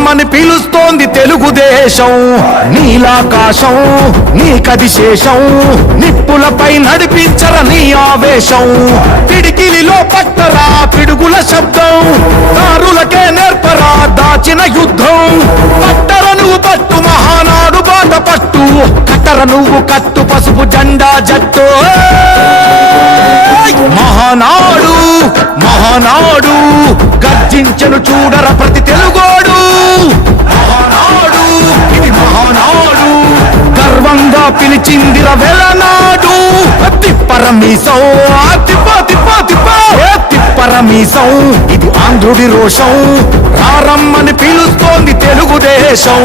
రమ్మని పిలుస్తోంది తెలుగుదేశం. నీలాకాశం నీకది శేషం, నిప్పులపై నడిపించర నీ ఆవేశం. పిడికిలిలో పట్టరా పిడుగుల శబ్దం, దారులకే నేర్పరా దాచిన యుద్ధం. పట్టర నువ్వు పట్టు మహానాడు బాట పట్టు, కట్టర నువ్వు కట్టు పసుపు జెండా జట్టు. మహానాడు మహానాడు గర్జించను చూడర ప్రతి తెలుగోడు. మహానాడు ఇది మహానాడు, గర్వంగా పిలిచిందిర వెలనాడు. తిప్పరమీసం తిప్పరమీసం, ఇది ఆంధ్రుడి రోషం. రారమ్మని పిలుస్తోంది తెలుగుదేశం.